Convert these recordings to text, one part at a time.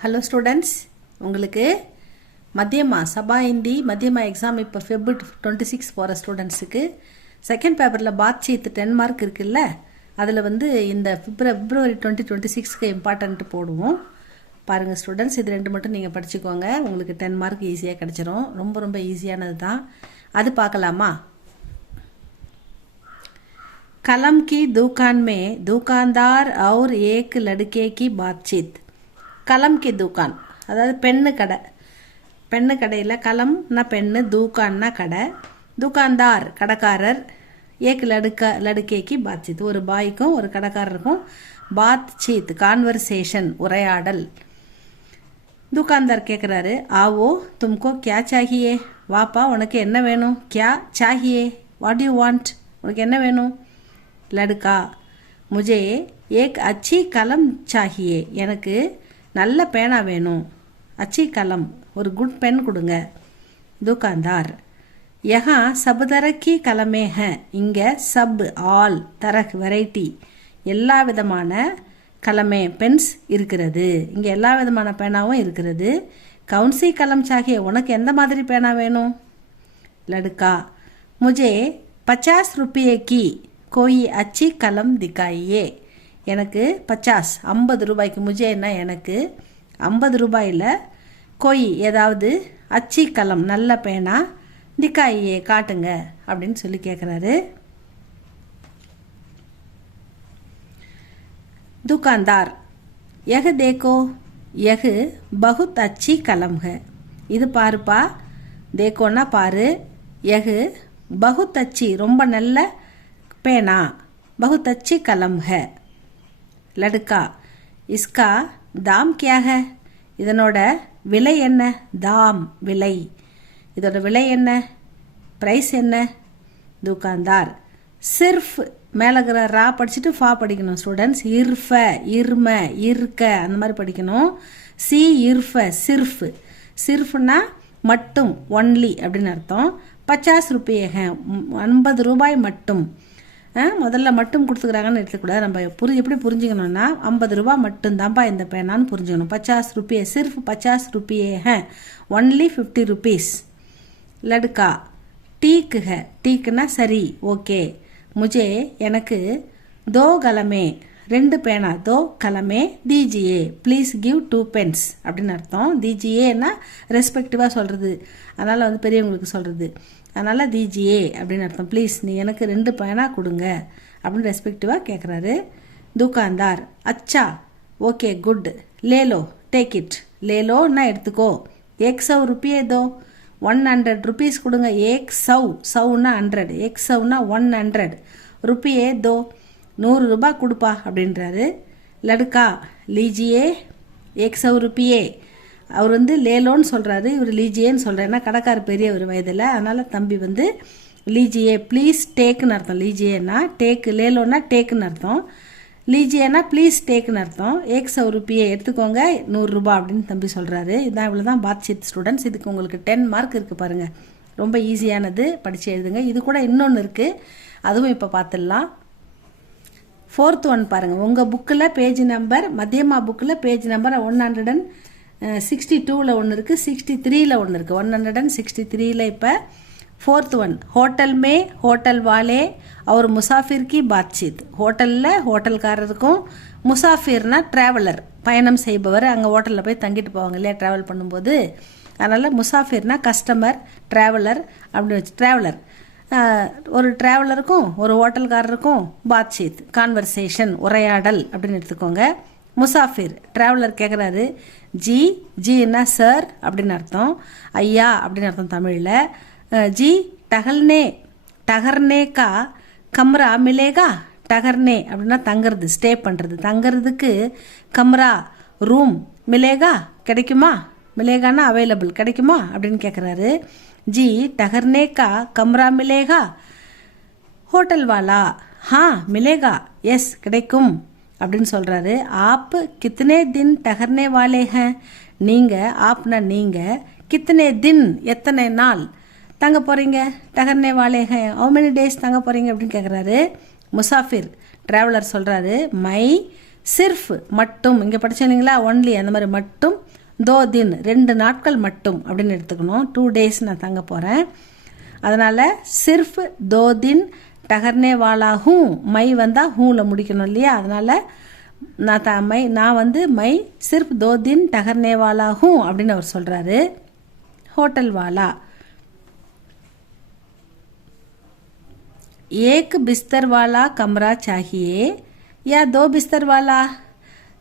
Hello students, உங்களுக்கு மத்தியமா சபா ஹிந்தி மத்தியமா exam இப்போ Feb 26 போகிற ஸ்டூடெண்ட்ஸுக்கு செகண்ட் பேப்பரில் பாத்சீத் 10 மார்க் இருக்குல்ல, அதில் இந்த February 2026க்கு இம்பார்ட்டன்ட்டு போடுவோம். பாருங்கள் ஸ்டூடெண்ட்ஸ், இது ரெண்டு மட்டும் நீங்கள் படிச்சுக்கோங்க, உங்களுக்கு 10 மார்க் ஈஸியாக கிடச்சிரும். ரொம்ப ரொம்ப ஈஸியானது தான். அது பார்க்கலாமா? कलम की दुकान में दुकानदार और एक लड़के की बातचीत. கலம் கி துக்கான், அதாவது பெண்ணு கடையில் கலம்னா பெண்ணு, தூக்கான்னா கடை, துக்கான்தார் கடைக்காரர், ஏக் லடுக்கேக்கு பாத்சீத் ஒரு பாய்க்கும் ஒரு கடைக்காரருக்கும் பாத்சீத் கான்வர்சேஷன் உரையாடல். துக்கான்தார் கேட்குறாரு, ஆவோ தும்கோ கியா சாகியே, வாப்பா உனக்கு என்ன வேணும், கியா சாகியே வாட் யூ வாண்ட், உனக்கு என்ன வேணும். லடுக்கா, முஜே ஏக் அச்சி கலம் சாகியே, எனக்கு நல்ல பேனா வேணும், அச்சி கலம் ஒரு குட் பென் கொடுங்க. துக்கான்தார், யஹா சப் தரக் கி கலமே ஹை, இங்கே சப் ஆல் தரக் வெரைட்டி எல்லா விதமான கலமே பென்ஸ் இருக்கிறது, இங்கே எல்லா விதமான பேனாவும் இருக்கிறது. கவுன்சி கலம் சாகியே, உனக்கு எந்த மாதிரி பேனா வேணும். லடுக்கா, முஜே 50 रुपये की कोई अच्छी कलम दिखाइए, எனக்கு 50 ரூபாய்க்கு, முஜேன்னா எனக்கு 50 ரூபாயில் கோய் ஏதாவது அச்சி கலம் நல்ல பேனா திக்காயே காட்டுங்க அப்படின்னு சொல்லி கேட்குறாரு. दुकानदार, यह देखो यह बहुत अच्छी कलम है, இது பாருப்பா, தேக்கோன்னா பாரு, यह बहुत अच्छी ரொம்ப நல்ல பேனா, बहुत अच्छी कलम है. लड़का, इसका दाम क्या है, இதனோட விலை என்ன. தாம் விலை, இதோட விலை என்ன, ப்ரைஸ் என்ன. துக்கான்தார், சிர்ஃப் மேலகிற ரா படிச்சுட்டு ஃபா படிக்கணும் ஸ்டூடெண்ட்ஸ். இர்ஃப இர்ம இருக்க அந்த மாதிரி படிக்கணும். சி இர்ஃப சிர்ஃப், சிர்ஃப்னா மட்டும், ஒன்லி அப்படின்னு அர்த்தம். 50 रुपये 50 ரூபாய் மட்டும். முதல்ல மட்டும் கொடுத்துக்கிறாங்கன்னு எடுத்துக்கூடாது, நம்ம எப்படி புரிஞ்சுக்கணும்னா 50 ரூபா மட்டும்தான்ப்பா இந்த பேனான்னு புரிஞ்சுக்கணும். 50 रुपये சிர்ஃப் 50 रुपये ஒன்லி 50 rupees. லடுக்கா, டீக்கு ஹை, டீக்குன்னா சரி ஓகே. முஜே எனக்கு தோ கலமே ரெண்டு பேனா, தோ கலமே தீஜியே ப்ளீஸ் கிவ் 2 pens அப்படின்னு அர்த்தம். தீஜியேன்னா ரெஸ்பெக்டிவாக சொல்கிறது, அதனால் பெரியவங்களுக்கு சொல்கிறது, அதனால் தீஜியே அப்படின்னு அர்த்தம். ப்ளீஸ் நீ எனக்கு 2 பேனா கொடுங்க அப்படின்னு ரெஸ்பெக்டிவாக கேட்குறாரு. துக்கான்தார், அச்சா ஓகே குட், லேலோ டேக் இட், லேலோன்னா எடுத்துக்கோ. 100 रुपये दो, 100 rupees கொடுங்க. ஏக் சவுன்னா 100, 100னா 100 रुपये दो, 100 ரூபாய் கொடுப்பா அப்படின்றாரு. லடுக்கா, லீஜியே 100 रुपये, அவர் லேலோன்னு சொல்கிறாரு, இவர் லீஜியேன்னு சொல்கிறார். ஏன்னா கடைக்கார பெரிய ஒரு வயதில், அதனால் தம்பி லீஜியே ப்ளீஸ் டேக்குன்னு அர்த்தம். லீஜியேன்னா டேக்கு, லேலோன்னா டேக்குன்னு அர்த்தம். லீஜியேன்னா ப்ளீஸ் டேக்குன்னு அர்த்தம். 100 रुपये எடுத்துக்கோங்க, 100 ரூபாய் அப்படின்னு தம்பி சொல்கிறாரு. இதான் இவ்வளோ தான் பாத்சீத் ஸ்டூடெண்ட்ஸ். இதுக்கு உங்களுக்கு 10 மார்க் இருக்குது பாருங்கள், ரொம்ப ஈஸியானது, படித்து எழுதுங்க. இது கூட இன்னொன்று இருக்குது, அதுவும் இப்போ பார்த்துடலாம். 4th one பாருங்கள், உங்கள் புக்கில் பேஜ் நம்பர், மத்தியமா புக்கில் பேஜ் நம்பர் 162 ஒன்று இருக்குது, 63 ஒன்று இருக்குது. 163 இப்போ 4th one, ஹோட்டல் மே ஹோட்டல் வாலே அவர் முசாஃபிர் கி பாத்சீத். ஹோட்டலில் ஹோட்டல்காரருக்கும், முசாஃபிர்னா ட்ராவலர் பயணம் செய்பவர், அங்கே ஹோட்டலில் போய் தங்கிட்டு போவாங்க இல்லையா ட்ராவல் பண்ணும்போது, அதனால் முசாஃபிர்னா கஸ்டமர், ட்ராவலர் அப்படின்னு வச்சு, ட்ராவலர் ஒரு ட்ராவலருக்கும் ஒரு ஹோட்டல்காரருக்கும் பாத்சீத் கான்வர்சேஷன் உரையாடல் அப்படின்னு எடுத்துக்கோங்க. முசாஃபிர் ட்ராவலர் கேட்குறாரு, ஜி ஜின்னா சார் அப்படின்னு அர்த்தம், ஐயா அப்படின்னு அர்த்தம் தமிழில். ஜி டகல்னே டகர்னே கா கம்ரா மிலேகா, டகர்னே அப்படின்னா தங்கிறது, ஸ்டே பண்ணுறது, தங்கிறதுக்கு கம்ரா ரூம், மிலேகா கிடைக்குமா, மிலேகானா அவைலபிள் கிடைக்குமா அப்படின்னு கேட்குறாரு. जी ठहरने का कमरा मिलेगा. होटल वाला, हाँ मिलेगा, எஸ் கிடைக்கும் அப்படின்னு சொல்கிறாரு. ஆப் கித்தனை தின் டகர்னே வாலே ஹேன், நீங்கள் ஆப்னா நீங்கள், கித்தனை தின் எத்தனை நாள் தங்க போகிறீங்க, டகர்னே வாலே ஹேன் how many days தங்க போகிறீங்க அப்படின்னு கேட்குறாரு. முசாஃபிர் ட்ராவலர் சொல்கிறாரு, மை சிர்ஃப் மட்டும், இங்கே படித்தோம் இல்லைங்களா, ஒன்லி அந்த மாதிரி மட்டும், 2 दिन 2 நாட்கள் மட்டும் அப்படின்னு எடுத்துக்கணும். 2 days நான் தங்க போகிறேன். அதனால் சிர்ஃப் 2 दिन டகர்னே வாலா ஹூ, மை வந்தால் ஹூவில் முடிக்கணும் இல்லையா, அதனால் நான் வந்து மை சிர்ஃப் 2 दिन டகர்னே வாலா ஹூ அப்படின்னு அவர் சொல்கிறாரு. ஹோட்டல் வாலா, एक बिस्तर वाला कमरा चाहिए या 2 बिस्तर वाला,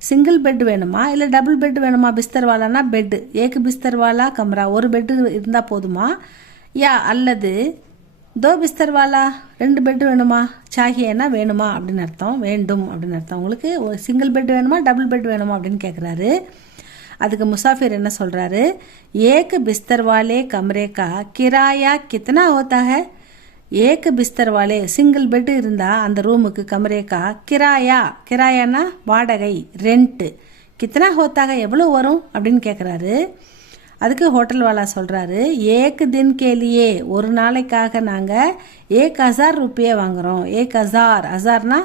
சிங்கிள் பெட் வேணுமா இல்லை டபுள் பெட் வேணுமா? பிஸ்தர் வாலானா பெட்டு, ஏக்கு பிஸ்தர் வாலா கம்ரா, ஒரு பெட்டு இருந்தால் போதுமா, யா அல்லது 2 பிஸ்தர் வாலா 2 பெட் வேணுமா, சாகியேனா வேணுமா அப்படின்னு அர்த்தம், வேண்டும் அப்படின்னு அர்த்தம். உங்களுக்கு ஒரு சிங்கிள் பெட் வேணுமா டபுள் பெட் வேணுமா அப்படின்னு கேட்குறாரு. அதுக்கு முசாஃபிர் என்ன சொல்கிறாரு, ஏக்கு பிஸ்தர் வாலே கம்ரே கா கிராயா கித்தனா ஹோத்தா ஹை, ஏக்கு பிஸ்தர் வாலே சிங்கிள் பெட்டு இருந்தால் அந்த ரூமுக்கு கமரேக்கா கிராயா, கிராயானா வாடகை, ரெண்ட்டு, கித்தனா ஹோத்தாக எவ்வளோ வரும் அப்படின்னு கேட்குறாரு. அதுக்கு ஹோட்டல் வாலா சொல்கிறாரு, ஏக்கு தின் கேலியே, ஒரு நாளைக்காக நாங்கள் 1000 ரூபாயை வாங்குகிறோம். 1000, ஹசார்னா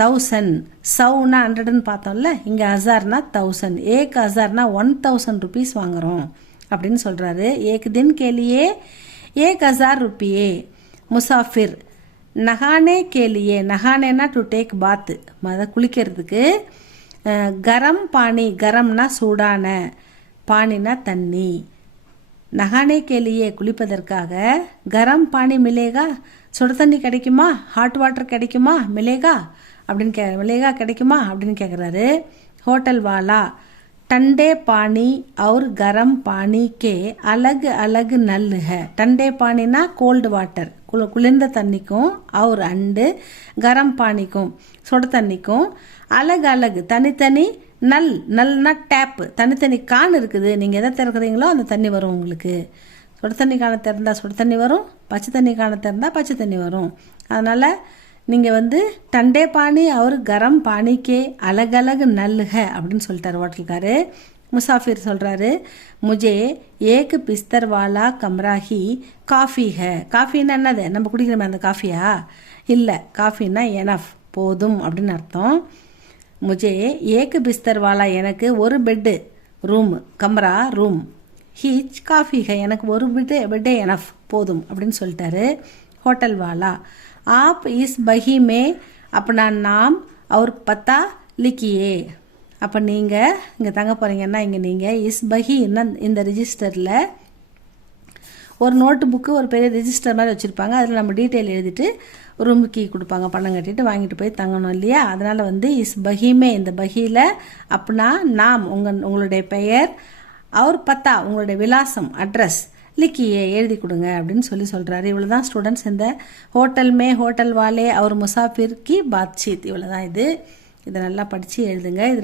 1000, சவுனா 100ன்னு பார்த்தோம்ல, இங்கே ஹசார்னா 1000, 1000னா 1000 rupees வாங்குகிறோம் அப்படின்னு சொல்கிறாரு. ஏக்கு தின் கேலியே 1000 रुपये. முசாஃபிர் நகானே கேலியே, நகானேனா டு டேக் பாத்து, குளிக்கிறதுக்கு, கரம் பானி, கரம்னா சூடான, பானினா தண்ணி, நகானே கேலியே குளிப்பதற்காக, கரம் பானி மிலேகா, சுட தண்ணி கிடைக்குமா, ஹாட் வாட்டர் கிடைக்குமா, மிலேகா அப்படின்னு மிலேகா கிடைக்குமா அப்படின்னு கேட்குறாரு. ஹோட்டல் வாலா, ठंडे पानी और गर्म पानी के अलग अलग नल है. ठंडे पानी ना कोल्ड वाटर, குளிர்ந்த தண்ணிக்கும், और அண்டு கரம் பானிக்கும் சுட தண்ணிக்கும், அலகு அலகு தனித்தனி, நல் நல்னா டேப்பு, தனித்தனி கான் இருக்குது, நீங்கள் எதை திறக்குறீங்களோ அந்த தண்ணி வரும் உங்களுக்கு. சுட தண்ணி காண திறந்தா சுட தண்ணி வரும், பச்சை தண்ணி காண திறந்தா பச்சை தண்ணி வரும். அதனால் நீங்கள் வந்து டண்டே பானி அவர் கரம் பானிக்கே அலகலகு நல்லுக அப்படின்னு சொல்லிட்டாரு ஹோட்டல்காரு. முசாஃபிர் சொல்கிறாரு, முஜே ஏக்கு பிஸ்தர் வாலா கம்ராஹி காஃபி ஹை. காஃபின்னா என்னது, நம்ம குடிக்கிறோமே அந்த காஃபியா, இல்லை, காஃபின்னா எனஃப், போதும் அப்படின்னு அர்த்தம். முஜே ஏக்கு பிஸ்தர் வாலா, எனக்கு ஒரு பெட்டு, ரூம், கம்ரா ரூம், ஹீச் காஃபி ஹை, எனக்கு ஒரு பெட்டே எனஃப், போதும் அப்படின்னு சொல்லிட்டாரு. ஹோட்டல் வாலா, आप इस बही में अपना नाम और पता लिखिए. அப்போ நீங்கள் இங்கே தங்க போகிறீங்கன்னா இங்கே நீங்கள் இஸ் பஹின்னா இந்த ரிஜிஸ்டரில் ஒரு நோட்டு புக்கு, ஒரு பெரிய ரிஜிஸ்டர் மாதிரி வச்சுருப்பாங்க, அதில் நம்ம டீட்டெயில் எழுதிட்டு ரூம் கீ கொடுப்பாங்க, பணம் கட்டிட்டு வாங்கிட்டு போய் தங்கணும் இல்லையா. அதனால் வந்து இஸ் பஹிமே, இந்த பஹியில் அப்னா நாம், உங்களுடைய பெயர், அவர் பத்தா உங்களுடைய விலாசம், அட்ரஸ் லிக்கியே எழுதி கொடுங்க அப்படின்னு சொல்கிறாரு. இவ்வளோதான் ஸ்டூடெண்ட்ஸ் இந்த ஹோட்டல் வாலே அவர் முசாஃபிர் கி பாத்சீத், இவ்வளோதான் இது. இதை நல்லா படித்து எழுதுங்க. இது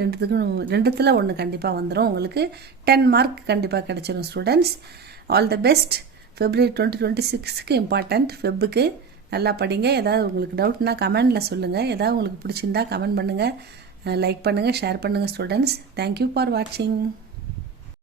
ரெண்டுத்தில் ஒன்று கண்டிப்பாக வந்துடும் உங்களுக்கு. 10 மார்க் கண்டிப்பாக கிடைச்சிடும் students. All the best. February 2026க்கு இம்பார்ட்டண்ட், ஃபெப்புக்கு நல்லா படிங்க. ஏதாவது உங்களுக்கு டவுட்னா கமெண்டில் சொல்லுங்கள். ஏதாவது உங்களுக்கு பிடிச்சிருந்தா கமெண்ட் பண்ணுங்கள், லைக் பண்ணுங்கள், ஷேர் பண்ணுங்கள் ஸ்டூடெண்ட்ஸ். தேங்க்யூ ஃபார் வாட்சிங்.